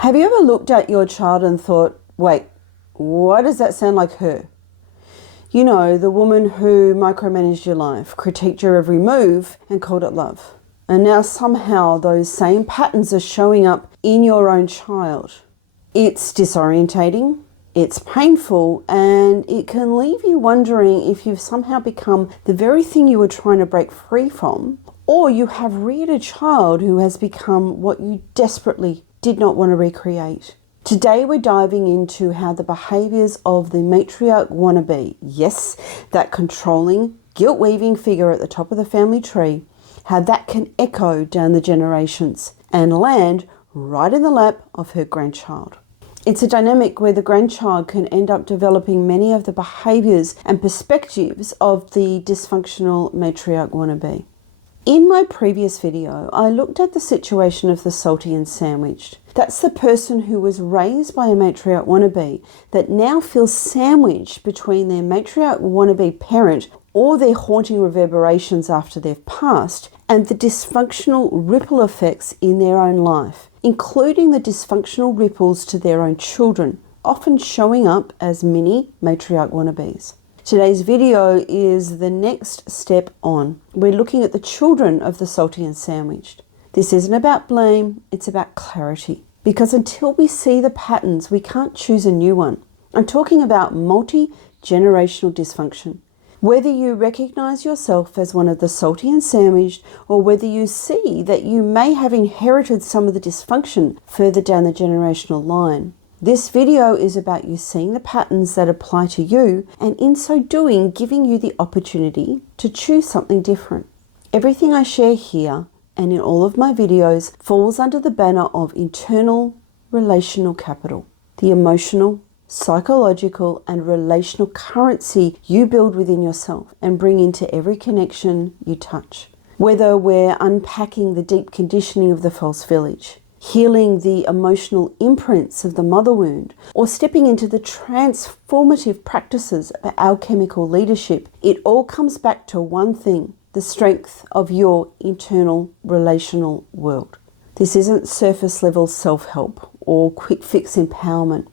Have you ever looked at your child and thought, wait, why does that sound like her? You know, the woman who micromanaged your life, critiqued your every move and called it love. And now somehow those same patterns are showing up in your own child. It's disorientating, it's painful, and it can leave you wondering if you've somehow become the very thing you were trying to break free from, or you have reared a child who has become what you desperately did not want to recreate. Today we're diving into how the behaviours of the matriarch wannabe, yes, that controlling, guilt-weaving figure at the top of the family tree, how that can echo down the generations and land right in the lap of her grandchild. It's a dynamic where the grandchild can end up developing many of the behaviours and perspectives of the dysfunctional matriarch wannabe. In my previous video, I looked at the situation of the salty and sandwiched. That's the person who was raised by a matriarch wannabe that now feels sandwiched between their matriarch wannabe parent or their haunting reverberations after they've passed and the dysfunctional ripple effects in their own life, including the dysfunctional ripples to their own children, often showing up as mini matriarch wannabes. Today's video is the next step on. We're looking at the children of the salty and sandwiched. This isn't about blame, it's about clarity. Because until we see the patterns, we can't choose a new one. I'm talking about multi-generational dysfunction. Whether you recognize yourself as one of the salty and sandwiched, or whether you see that you may have inherited some of the dysfunction further down the generational line. This video is about you seeing the patterns that apply to you, and in so doing, giving you the opportunity to choose something different. Everything I share here and in all of my videos falls under the banner of internal relational capital, the emotional, psychological, and relational currency you build within yourself and bring into every connection you touch. Whether we're unpacking the deep conditioning of the false village, healing the emotional imprints of the mother wound, or stepping into the transformative practices of alchemical leadership, it all comes back to one thing: the strength of your internal relational world. This isn't surface level self-help or quick fix empowerment.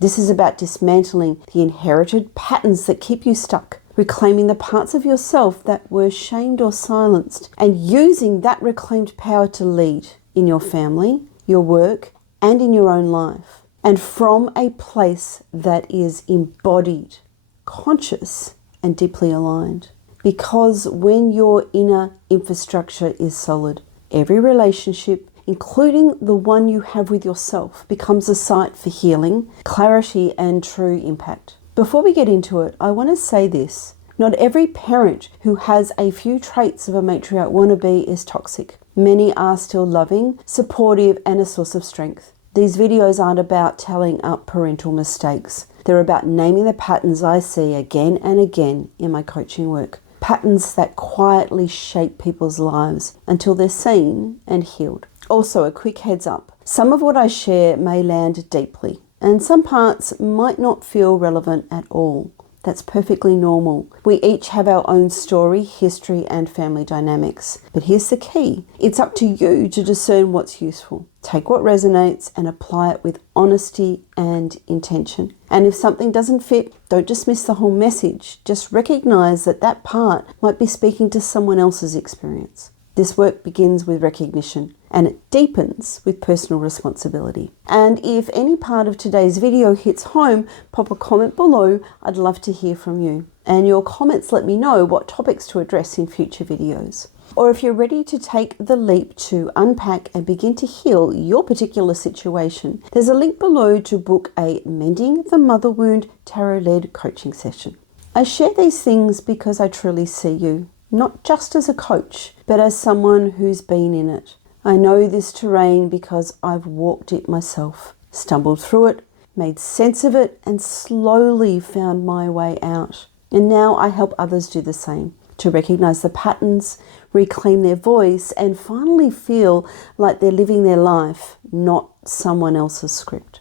This is about dismantling the inherited patterns that keep you stuck, reclaiming the parts of yourself that were shamed or silenced, and using that reclaimed power to lead in your family, your work, and in your own life. And from a place that is embodied, conscious, and deeply aligned. Because when your inner infrastructure is solid, every relationship, including the one you have with yourself, becomes a site for healing, clarity, and true impact. Before we get into it, I want to say this. Not every parent who has a few traits of a matriarch wannabe is toxic. Many are still loving, supportive, and a source of strength. These videos aren't about tallying up parental mistakes. They're about naming the patterns I see again and again in my coaching work. Patterns that quietly shape people's lives until they're seen and healed. Also, a quick heads up. Some of what I share may land deeply, and some parts might not feel relevant at all. That's perfectly normal. We each have our own story, history, and family dynamics. But here's the key. It's up to you to discern what's useful. Take what resonates and apply it with honesty and intention. And if something doesn't fit, don't dismiss the whole message. Just recognize that that part might be speaking to someone else's experience. This work begins with recognition, and it deepens with personal responsibility. And if any part of today's video hits home, pop a comment below. I'd love to hear from you. And your comments let me know what topics to address in future videos. Or if you're ready to take the leap to unpack and begin to heal your particular situation, there's a link below to book a Mending the Mother Wound Tarot-led coaching session. I share these things because I truly see you, not just as a coach, but as someone who's been in it. I know this terrain because I've walked it myself, stumbled through it, made sense of it, and slowly found my way out. And now I help others do the same, to recognize the patterns, reclaim their voice, and finally feel like they're living their life, not someone else's script.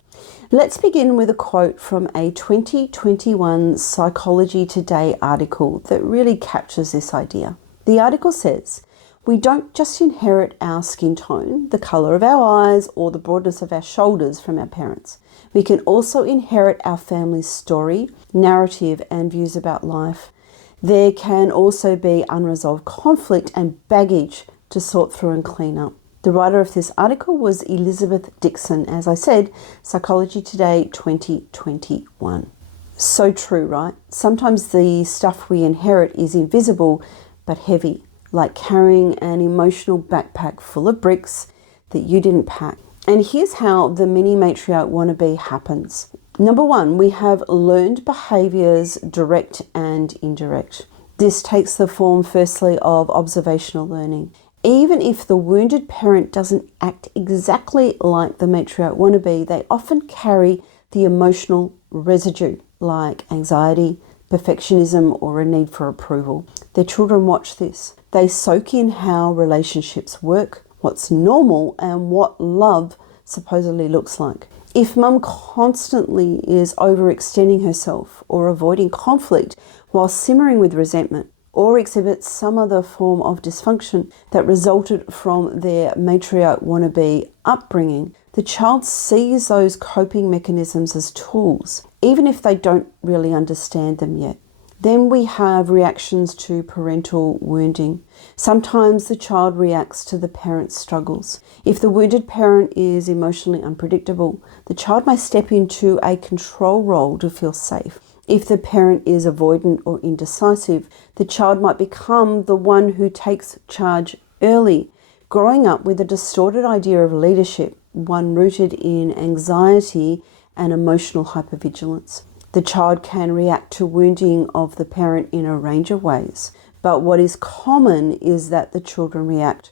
Let's begin with a quote from a 2021 Psychology Today article that really captures this idea. The article says, We don't just inherit our skin tone, the colour of our eyes, or the broadness of our shoulders from our parents. We can also inherit our family's story, narrative, and views about life. There can also be unresolved conflict and baggage to sort through and clean up. The writer of this article was Elizabeth Dixon, as I said, Psychology Today 2021. So true, right? Sometimes the stuff we inherit is invisible but heavy, like carrying an emotional backpack full of bricks that you didn't pack. And here's how the Mini Matriarch Wannabe happens. Number one, we have learned behaviours, direct and indirect. This takes the form, firstly, of observational learning. Even if the wounded parent doesn't act exactly like the matriarch wannabe, they often carry the emotional residue, like anxiety, perfectionism, or a need for approval. Their children watch this. They soak in how relationships work, what's normal, and what love supposedly looks like. If mum constantly is overextending herself or avoiding conflict while simmering with resentment, or exhibits some other form of dysfunction that resulted from their matriarch wannabe upbringing, the child sees those coping mechanisms as tools, even if they don't really understand them yet. Then we have reactions to parental wounding. Sometimes the child reacts to the parent's struggles. If the wounded parent is emotionally unpredictable, the child may step into a control role to feel safe. If the parent is avoidant or indecisive, the child might become the one who takes charge early, growing up with a distorted idea of leadership, one rooted in anxiety and emotional hypervigilance. The child can react to wounding of the parent in a range of ways, but what is common is that the children react,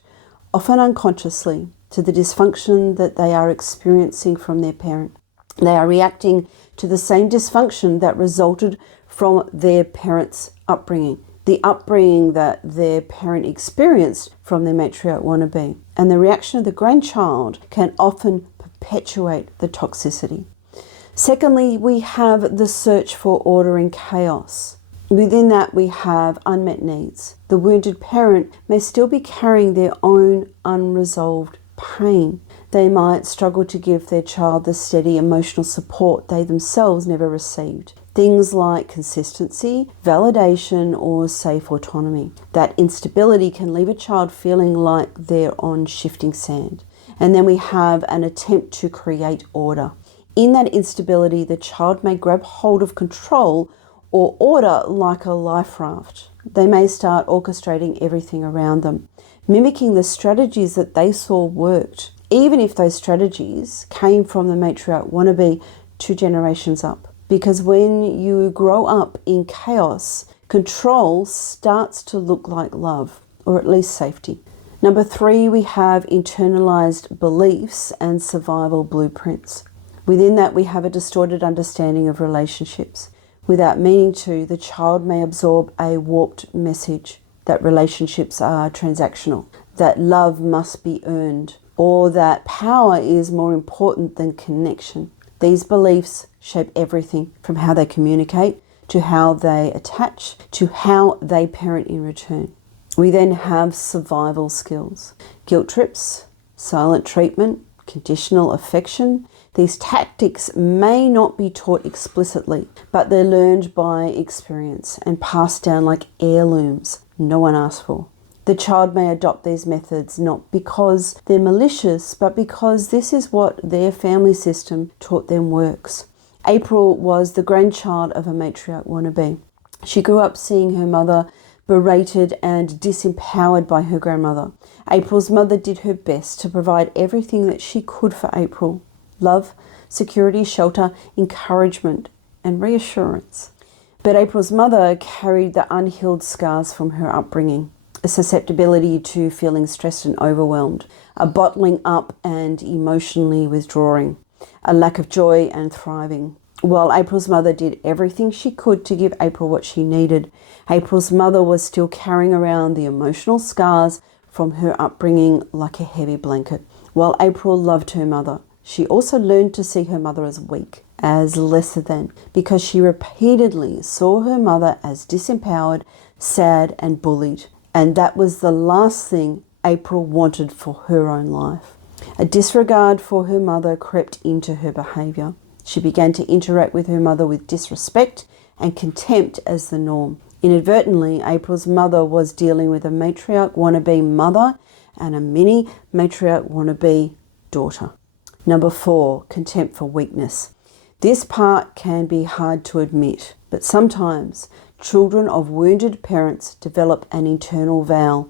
often unconsciously, to the dysfunction that they are experiencing from their parent. They are reacting to the same dysfunction that resulted from their parents' upbringing, the upbringing that their parent experienced from their matriarch wannabe. And the reaction of the grandchild can often perpetuate the toxicity. Secondly, we have the search for order in chaos. Within that, we have unmet needs. The wounded parent may still be carrying their own unresolved pain. They might struggle to give their child the steady emotional support they themselves never received. Things like consistency, validation, or safe autonomy. That instability can leave a child feeling like they're on shifting sand. And then we have an attempt to create order. In that instability, the child may grab hold of control or order like a life raft. They may start orchestrating everything around them, mimicking the strategies that they saw worked, even if those strategies came from the matriarch wannabe 2 generations up. Because when you grow up in chaos, control starts to look like love, or at least safety. Number 3, we have internalized beliefs and survival blueprints. Within that, we have a distorted understanding of relationships. Without meaning to, the child may absorb a warped message that relationships are transactional, that love must be earned, or that power is more important than connection. These beliefs shape everything from how they communicate, to how they attach, to how they parent in return. We then have survival skills, guilt trips, silent treatment, conditional affection. These tactics may not be taught explicitly, but they're learned by experience and passed down like heirlooms no one asked for. The child may adopt these methods not because they're malicious, but because this is what their family system taught them works. April was the grandchild of a matriarch wannabe. She grew up seeing her mother berated and disempowered by her grandmother. April's mother did her best to provide everything that she could for April: love, security, shelter, encouragement, and reassurance. But April's mother carried the unhealed scars from her upbringing, a susceptibility to feeling stressed and overwhelmed, a bottling up and emotionally withdrawing, a lack of joy and thriving. While April's mother did everything she could to give April what she needed, April's mother was still carrying around the emotional scars from her upbringing like a heavy blanket. While April loved her mother, she also learned to see her mother as weak, as lesser than, because she repeatedly saw her mother as disempowered, sad, and bullied. And that was the last thing April wanted for her own life. A disregard for her mother crept into her behaviour. She began to interact with her mother with disrespect and contempt as the norm. Inadvertently, April's mother was dealing with a matriarch wannabe mother and a mini matriarch wannabe daughter. Number 4, contempt for weakness. This part can be hard to admit, but sometimes children of wounded parents develop an internal vow: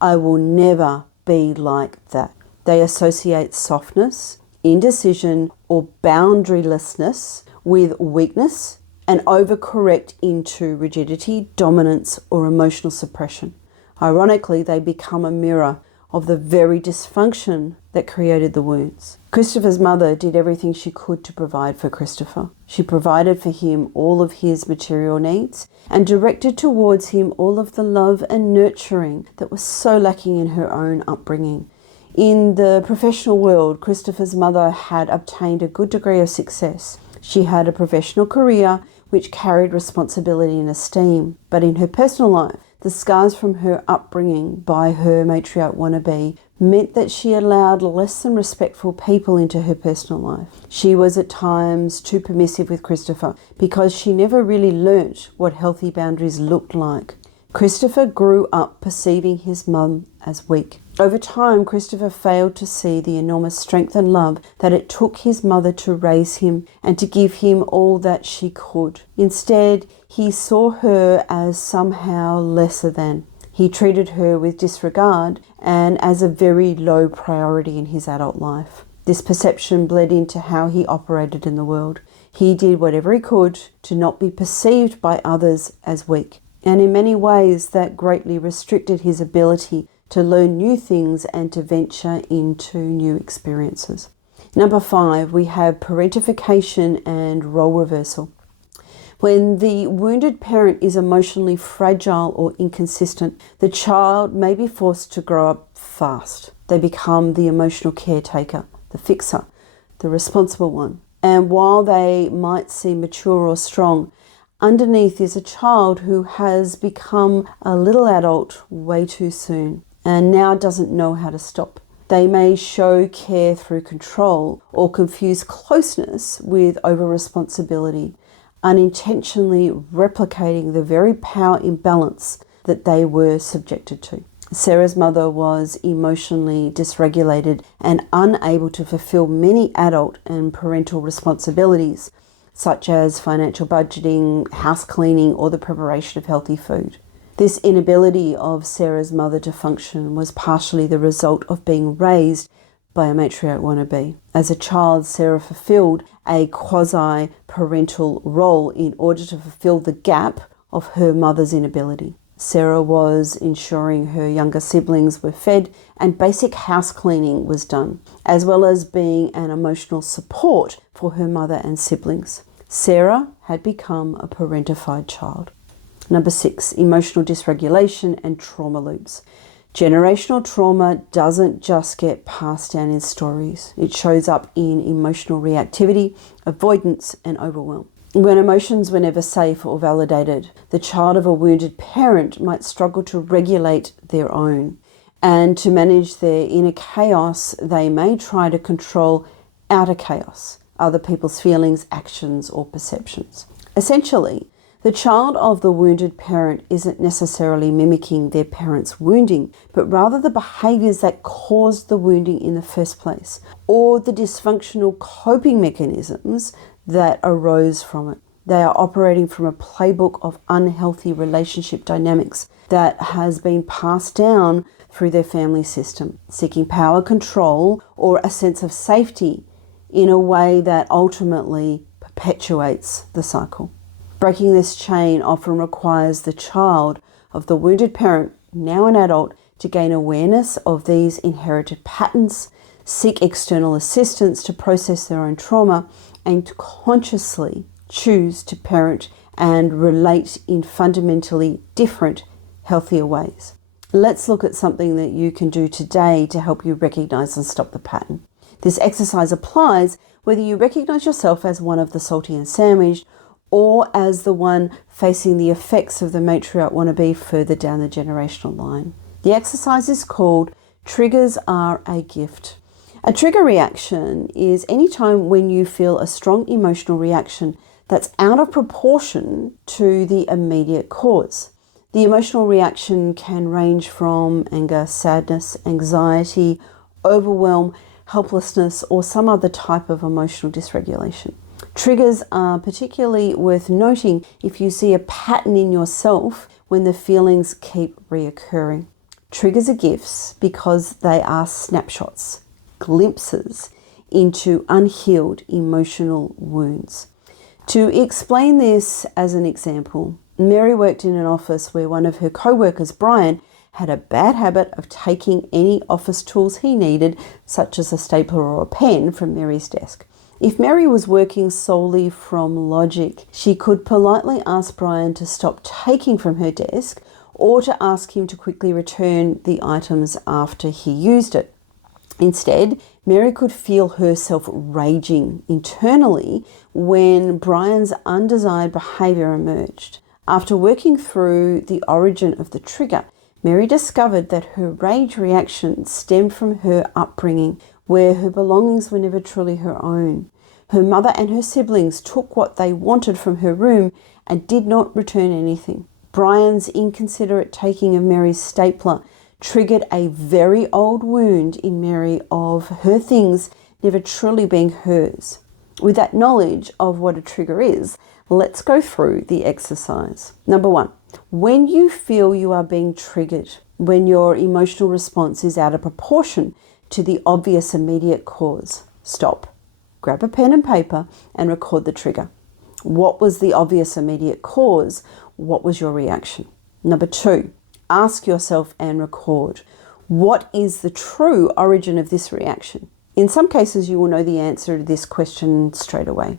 I will never be like that. They associate softness, indecision, or boundarylessness with weakness and overcorrect into rigidity, dominance, or emotional suppression. Ironically, they become a mirror of the very dysfunction that created the wounds. Christopher's mother did everything she could to provide for Christopher. She provided for him all of his material needs and directed towards him all of the love and nurturing that was so lacking in her own upbringing. In the professional world, Christopher's mother had obtained a good degree of success. She had a professional career which carried responsibility and esteem, but in her personal life, the scars from her upbringing by her matriarch wannabe meant that she allowed less than respectful people into her personal life. She was at times too permissive with Christopher because she never really learnt what healthy boundaries looked like. Christopher grew up perceiving his mum as weak. Over time, Christopher failed to see the enormous strength and love that it took his mother to raise him and to give him all that she could. Instead, he saw her as somehow lesser than. He treated her with disregard and as a very low priority in his adult life. This perception bled into how he operated in the world. He did whatever he could to not be perceived by others as weak. And in many ways, that greatly restricted his ability to learn new things and to venture into new experiences. Number 5, we have parentification and role reversal. When the wounded parent is emotionally fragile or inconsistent, the child may be forced to grow up fast. They become the emotional caretaker, the fixer, the responsible one. And while they might seem mature or strong, underneath is a child who has become a little adult way too soon and now doesn't know how to stop. They may show care through control or confuse closeness with over-responsibility, unintentionally replicating the very power imbalance that they were subjected to. Sarah's mother was emotionally dysregulated and unable to fulfill many adult and parental responsibilities, such as financial budgeting, house cleaning, or the preparation of healthy food. This inability of Sarah's mother to function was partially the result of being raised by a matriarch wannabe. As a child, Sarah fulfilled a quasi-parental role in order to fulfill the gap of her mother's inability. Sarah was ensuring her younger siblings were fed and basic house cleaning was done, as well as being an emotional support for her mother and siblings. Sarah had become a parentified child. Number 6, emotional dysregulation and trauma loops. Generational trauma doesn't just get passed down in stories. It shows up in emotional reactivity, avoidance, and overwhelm. When emotions were never safe or validated, the child of a wounded parent might struggle to regulate their own. And to manage their inner chaos, they may try to control outer chaos, other people's feelings, actions, or perceptions. Essentially, the child of the wounded parent isn't necessarily mimicking their parent's wounding, but rather the behaviours that caused the wounding in the first place, or the dysfunctional coping mechanisms that arose from it. They are operating from a playbook of unhealthy relationship dynamics that has been passed down through their family system, seeking power, control, or a sense of safety in a way that ultimately perpetuates the cycle. Breaking this chain often requires the child of the wounded parent, now an adult, to gain awareness of these inherited patterns, seek external assistance to process their own trauma, and to consciously choose to parent and relate in fundamentally different, healthier ways. Let's look at something that you can do today to help you recognize and stop the pattern. This exercise applies whether you recognize yourself as one of the salty and sandwiched or as the one facing the effects of the matriarch wannabe further down the generational line. The exercise is called Triggers are a gift. A trigger reaction is any time when you feel a strong emotional reaction that's out of proportion to the immediate cause. The emotional reaction can range from anger, sadness, anxiety, overwhelm, helplessness, or some other type of emotional dysregulation. Triggers are particularly worth noting if you see a pattern in yourself when the feelings keep reoccurring. Triggers are gifts because they are snapshots, glimpses into unhealed emotional wounds. To explain this as an example, Mary worked in an office where one of her co-workers, Brian, had a bad habit of taking any office tools he needed, such as a stapler or a pen, from Mary's desk. If Mary was working solely from logic, she could politely ask Brian to stop taking from her desk or to ask him to quickly return the items after he used it. Instead, Mary could feel herself raging internally when Brian's undesired behaviour emerged. After working through the origin of the trigger, Mary discovered that her rage reaction stemmed from her upbringing, where her belongings were never truly her own. Her mother and her siblings took what they wanted from her room and did not return anything. Brian's inconsiderate taking of Mary's stapler triggered a very old wound in Mary of her things never truly being hers. With that knowledge of what a trigger is, let's go through the exercise. Number 1, when you feel you are being triggered, when your emotional response is out of proportion to the obvious immediate cause, stop, grab a pen and paper and record the trigger. What was the obvious immediate cause? What was your reaction? Number 2, ask yourself and record, what is the true origin of this reaction? In some cases, you will know the answer to this question straight away.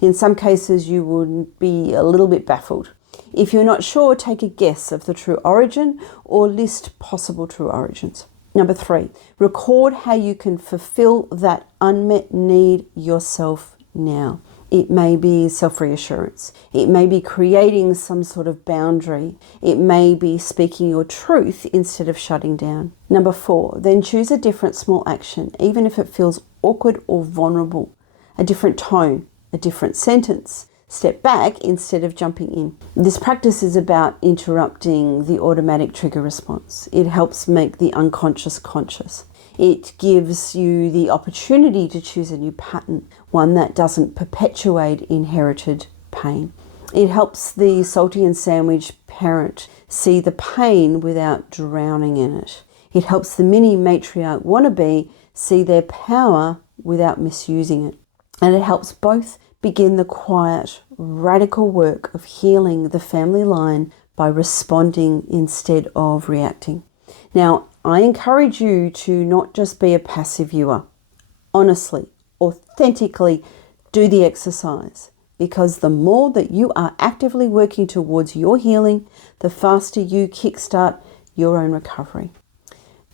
In some cases, you will be a little bit baffled. If you're not sure, take a guess of the true origin or list possible true origins. Number 3, record how you can fulfill that unmet need yourself now. It may be self-reassurance. It may be creating some sort of boundary. It may be speaking your truth instead of shutting down. Number 4, then choose a different small action, even if it feels awkward or vulnerable. A different tone, a different sentence. Step back instead of jumping in. This practice is about interrupting the automatic trigger response. It helps make the unconscious conscious. It gives you the opportunity to choose a new pattern, one that doesn't perpetuate inherited pain. It helps the salty and sandwich parent see the pain without drowning in it. It helps the mini matriarch wannabe see their power without misusing it. And it helps both begin the quiet, radical work of healing the family line by responding instead of reacting. Now, I encourage you to not just be a passive viewer. Honestly, authentically do the exercise, because the more that you are actively working towards your healing, the faster you kickstart your own recovery.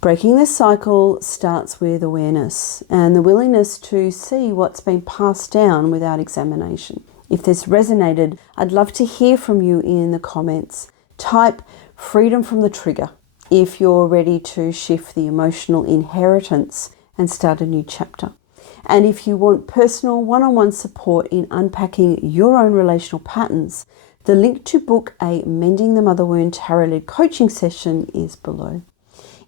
Breaking this cycle starts with awareness and the willingness to see what's been passed down without examination. If this resonated, I'd love to hear from you in the comments. Type freedom from the trigger if you're ready to shift the emotional inheritance and start a new chapter. And if you want personal one-on-one support in unpacking your own relational patterns, the link to book a Mending the Mother Wound tarot-led coaching session is below.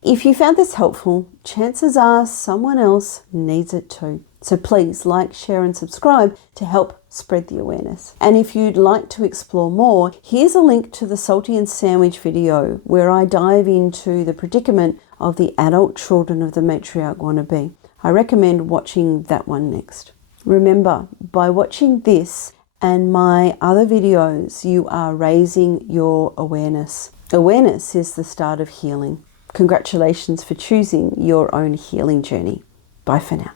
If you found this helpful, chances are someone else needs it too. So please like, share and subscribe to help spread the awareness. And if you'd like to explore more, here's a link to the Salty and Sandwich video where I dive into the predicament of the adult children of the matriarch wannabe. I recommend watching that one next. Remember, by watching this and my other videos, you are raising your awareness. Awareness is the start of healing. Congratulations for choosing your own healing journey. Bye for now.